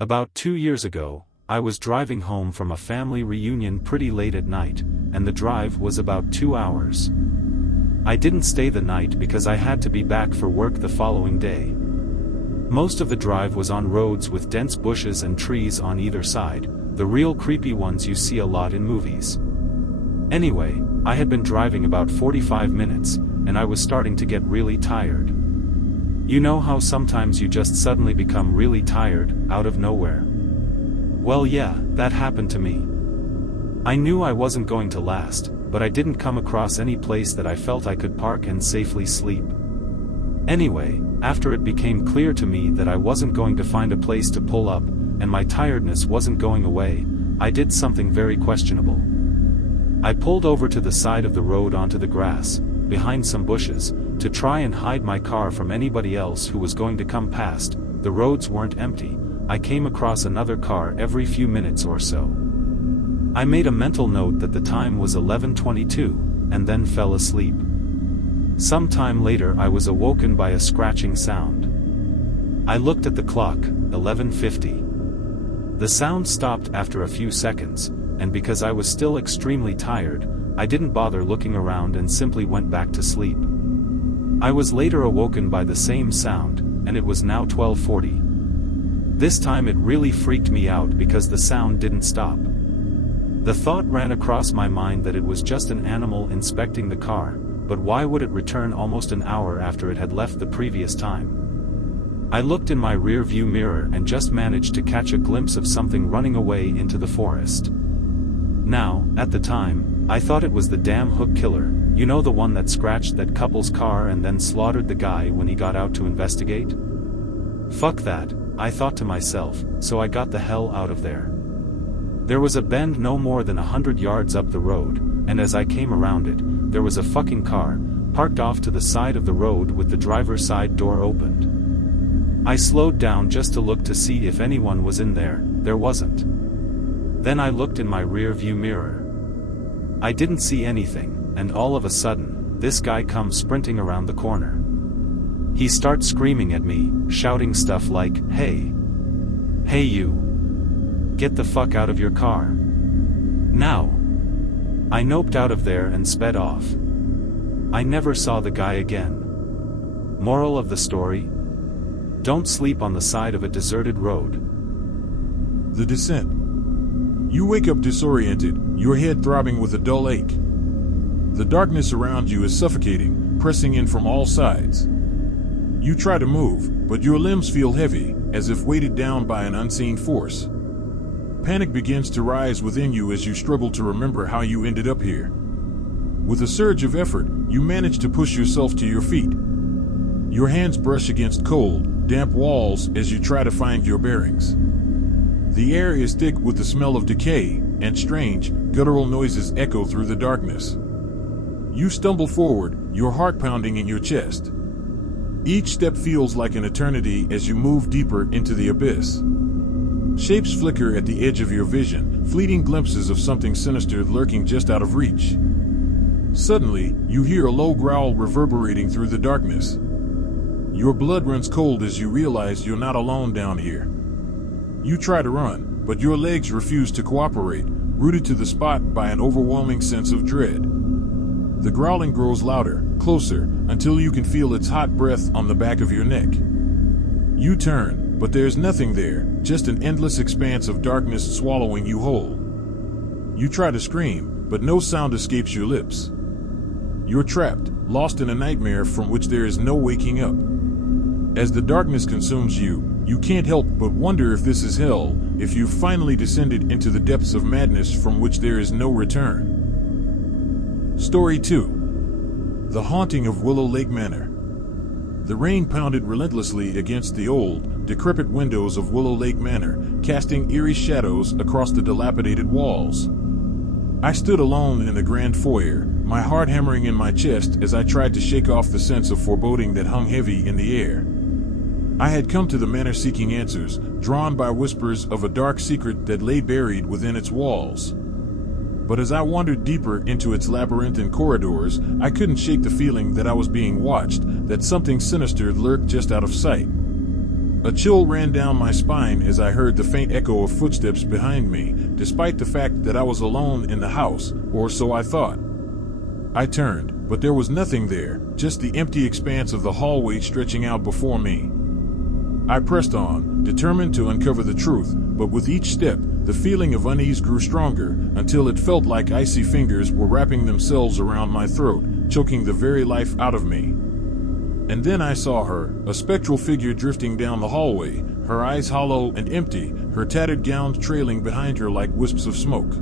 About 2 years ago, I was driving home from a family reunion pretty late at night, and the drive was about 2 hours. I didn't stay the night because I had to be back for work the following day. Most of the drive was on roads with dense bushes and trees on either side, the real creepy ones you see a lot in movies. Anyway, I had been driving about 45 minutes, and I was starting to get really tired. You know how sometimes you just suddenly become really tired, out of nowhere? Well yeah, that happened to me. I knew I wasn't going to last, but I didn't come across any place that I felt I could park and safely sleep. Anyway, after it became clear to me that I wasn't going to find a place to pull up, and my tiredness wasn't going away, I did something very questionable. I pulled over to the side of the road onto the grass, behind some bushes, to try and hide my car from anybody else who was going to come past. The roads weren't empty. I came across another car every few minutes or so. I made a mental note that the time was 11:22, and then fell asleep. Some time later I was awoken by a scratching sound. I looked at the clock, 11:50. The sound stopped after a few seconds, and because I was still extremely tired, I didn't bother looking around and simply went back to sleep. I was later awoken by the same sound, and it was now 12:40. This time it really freaked me out because the sound didn't stop. The thought ran across my mind that it was just an animal inspecting the car, but why would it return almost an hour after it had left the previous time? I looked in my rear view mirror and just managed to catch a glimpse of something running away into the forest. Now, at the time, I thought it was the damn hook killer, you know, the one that scratched that couple's car and then slaughtered the guy when he got out to investigate? Fuck that, I thought to myself, so I got the hell out of there. There was a bend no more than 100 yards up the road, and as I came around it, there was a fucking car, parked off to the side of the road with the driver's side door opened. I slowed down just to look to see if anyone was in there. There wasn't. Then I looked in my rear view mirror. I didn't see anything, and all of a sudden, this guy comes sprinting around the corner. He starts screaming at me, shouting stuff like, "Hey! Hey you! Get the fuck out of your car! Now!" I noped out of there and sped off. I never saw the guy again. Moral of the story? Don't sleep on the side of a deserted road. The Descent. You wake up disoriented, your head throbbing with a dull ache. The darkness around you is suffocating, pressing in from all sides. You try to move, but your limbs feel heavy, as if weighted down by an unseen force. Panic begins to rise within you as you struggle to remember how you ended up here. With a surge of effort, you manage to push yourself to your feet. Your hands brush against cold, damp walls as you try to find your bearings. The air is thick with the smell of decay, and strange, guttural noises echo through the darkness. You stumble forward, your heart pounding in your chest. Each step feels like an eternity as you move deeper into the abyss. Shapes flicker at the edge of your vision, fleeting glimpses of something sinister lurking just out of reach. Suddenly, you hear a low growl reverberating through the darkness. Your blood runs cold as you realize you're not alone down here. You try to run, but your legs refuse to cooperate, rooted to the spot by an overwhelming sense of dread. The growling grows louder, closer, until you can feel its hot breath on the back of your neck. You turn, but there's nothing there, just an endless expanse of darkness swallowing you whole. You try to scream, but no sound escapes your lips. You're trapped, lost in a nightmare from which there is no waking up. As the darkness consumes you, you can't help but wonder if this is hell, if you've finally descended into the depths of madness from which there is no return. Story 2. The Haunting of Willow Lake Manor. The rain pounded relentlessly against the old, decrepit windows of Willow Lake Manor, casting eerie shadows across the dilapidated walls. I stood alone in the grand foyer, my heart hammering in my chest as I tried to shake off the sense of foreboding that hung heavy in the air. I had come to the manor seeking answers, drawn by whispers of a dark secret that lay buried within its walls. But as I wandered deeper into its labyrinthine corridors, I couldn't shake the feeling that I was being watched, that something sinister lurked just out of sight. A chill ran down my spine as I heard the faint echo of footsteps behind me, despite the fact that I was alone in the house, or so I thought. I turned, but there was nothing there, just the empty expanse of the hallway stretching out before me. I pressed on, determined to uncover the truth, but with each step, the feeling of unease grew stronger, until it felt like icy fingers were wrapping themselves around my throat, choking the very life out of me. And then I saw her, a spectral figure drifting down the hallway, her eyes hollow and empty, her tattered gown trailing behind her like wisps of smoke.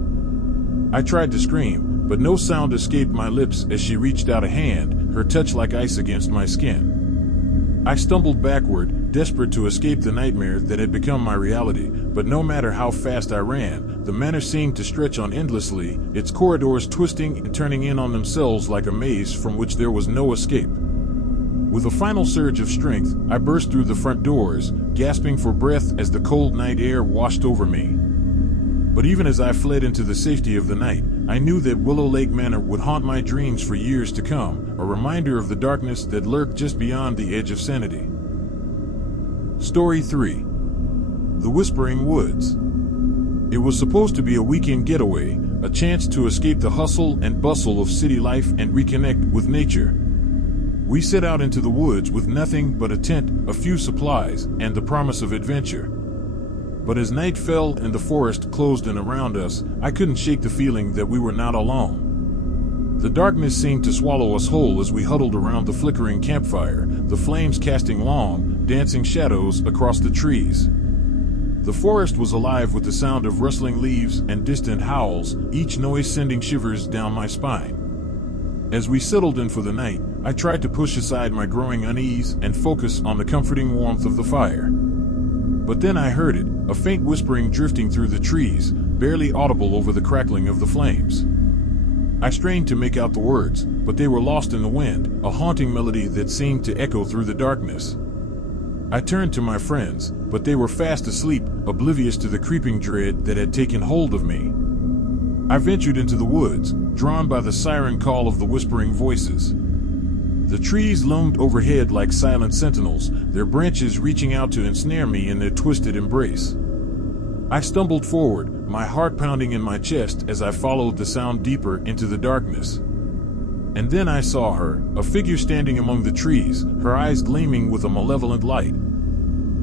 I tried to scream, but no sound escaped my lips as she reached out a hand, her touch like ice against my skin. I stumbled backward, desperate to escape the nightmare that had become my reality, but no matter how fast I ran, the manor seemed to stretch on endlessly, its corridors twisting and turning in on themselves like a maze from which there was no escape. With a final surge of strength, I burst through the front doors, gasping for breath as the cold night air washed over me. But even as I fled into the safety of the night, I knew that Willow Lake Manor would haunt my dreams for years to come, a reminder of the darkness that lurked just beyond the edge of sanity. Story 3. The Whispering Woods. It was supposed to be a weekend getaway, a chance to escape the hustle and bustle of city life and reconnect with nature. We set out into the woods with nothing but a tent, a few supplies, and the promise of adventure. But as night fell and the forest closed in around us, I couldn't shake the feeling that we were not alone. The darkness seemed to swallow us whole as we huddled around the flickering campfire, the flames casting long, dancing shadows across the trees. The forest was alive with the sound of rustling leaves and distant howls, each noise sending shivers down my spine. As we settled in for the night, I tried to push aside my growing unease and focus on the comforting warmth of the fire. But then I heard it, a faint whispering drifting through the trees, barely audible over the crackling of the flames. I strained to make out the words, but they were lost in the wind, a haunting melody that seemed to echo through the darkness. I turned to my friends, but they were fast asleep, oblivious to the creeping dread that had taken hold of me. I ventured into the woods, drawn by the siren call of the whispering voices. The trees loomed overhead like silent sentinels, their branches reaching out to ensnare me in their twisted embrace. I stumbled forward, my heart pounding in my chest as I followed the sound deeper into the darkness. And then I saw her, a figure standing among the trees, her eyes gleaming with a malevolent light.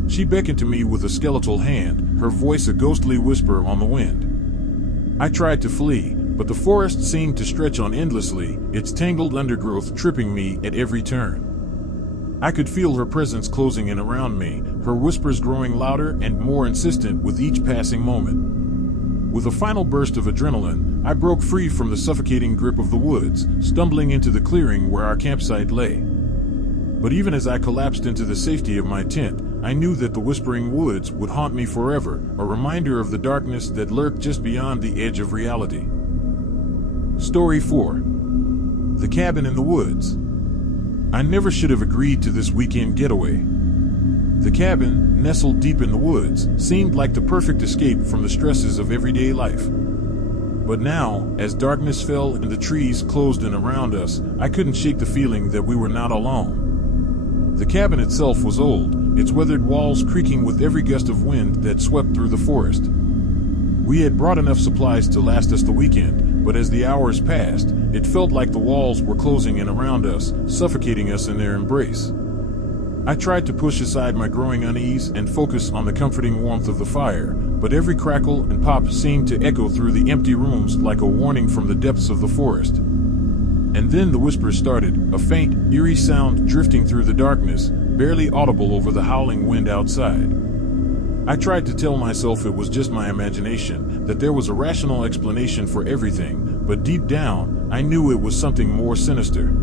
She beckoned to me with a skeletal hand, her voice a ghostly whisper on the wind. I tried to flee, but the forest seemed to stretch on endlessly, its tangled undergrowth tripping me at every turn. I could feel her presence closing in around me, her whispers growing louder and more insistent with each passing moment. With a final burst of adrenaline, I broke free from the suffocating grip of the woods, stumbling into the clearing where our campsite lay. But even as I collapsed into the safety of my tent, I knew that the Whispering Woods would haunt me forever, a reminder of the darkness that lurked just beyond the edge of reality. Story 4. The Cabin in the Woods. I never should have agreed to this weekend getaway. The cabin, nestled deep in the woods, seemed like the perfect escape from the stresses of everyday life. But now, as darkness fell and the trees closed in around us, I couldn't shake the feeling that we were not alone. The cabin itself was old, its weathered walls creaking with every gust of wind that swept through the forest. We had brought enough supplies to last us the weekend, but as the hours passed, it felt like the walls were closing in around us, suffocating us in their embrace. I tried to push aside my growing unease and focus on the comforting warmth of the fire, but every crackle and pop seemed to echo through the empty rooms like a warning from the depths of the forest. And then the whispers started, a faint, eerie sound drifting through the darkness, barely audible over the howling wind outside. I tried to tell myself it was just my imagination, that there was a rational explanation for everything, but deep down, I knew it was something more sinister.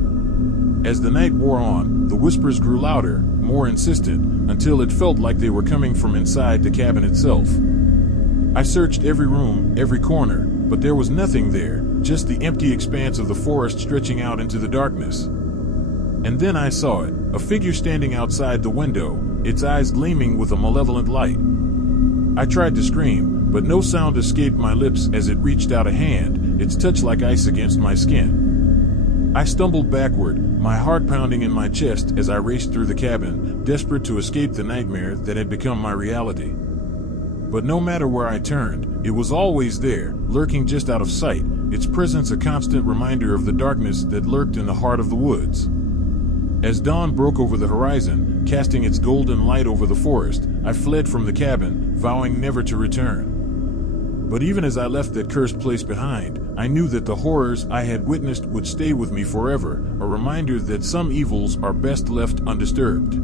As the night wore on, the whispers grew louder, more insistent, until it felt like they were coming from inside the cabin itself. I searched every room, every corner, but there was nothing there, just the empty expanse of the forest stretching out into the darkness. And then I saw it, a figure standing outside the window, its eyes gleaming with a malevolent light. I tried to scream, but no sound escaped my lips as it reached out a hand, its touch like ice against my skin. I stumbled backward, my heart pounding in my chest as I raced through the cabin, desperate to escape the nightmare that had become my reality. But no matter where I turned, it was always there, lurking just out of sight, its presence a constant reminder of the darkness that lurked in the heart of the woods. As dawn broke over the horizon, casting its golden light over the forest, I fled from the cabin, vowing never to return. But even as I left that cursed place behind, I knew that the horrors I had witnessed would stay with me forever, a reminder that some evils are best left undisturbed.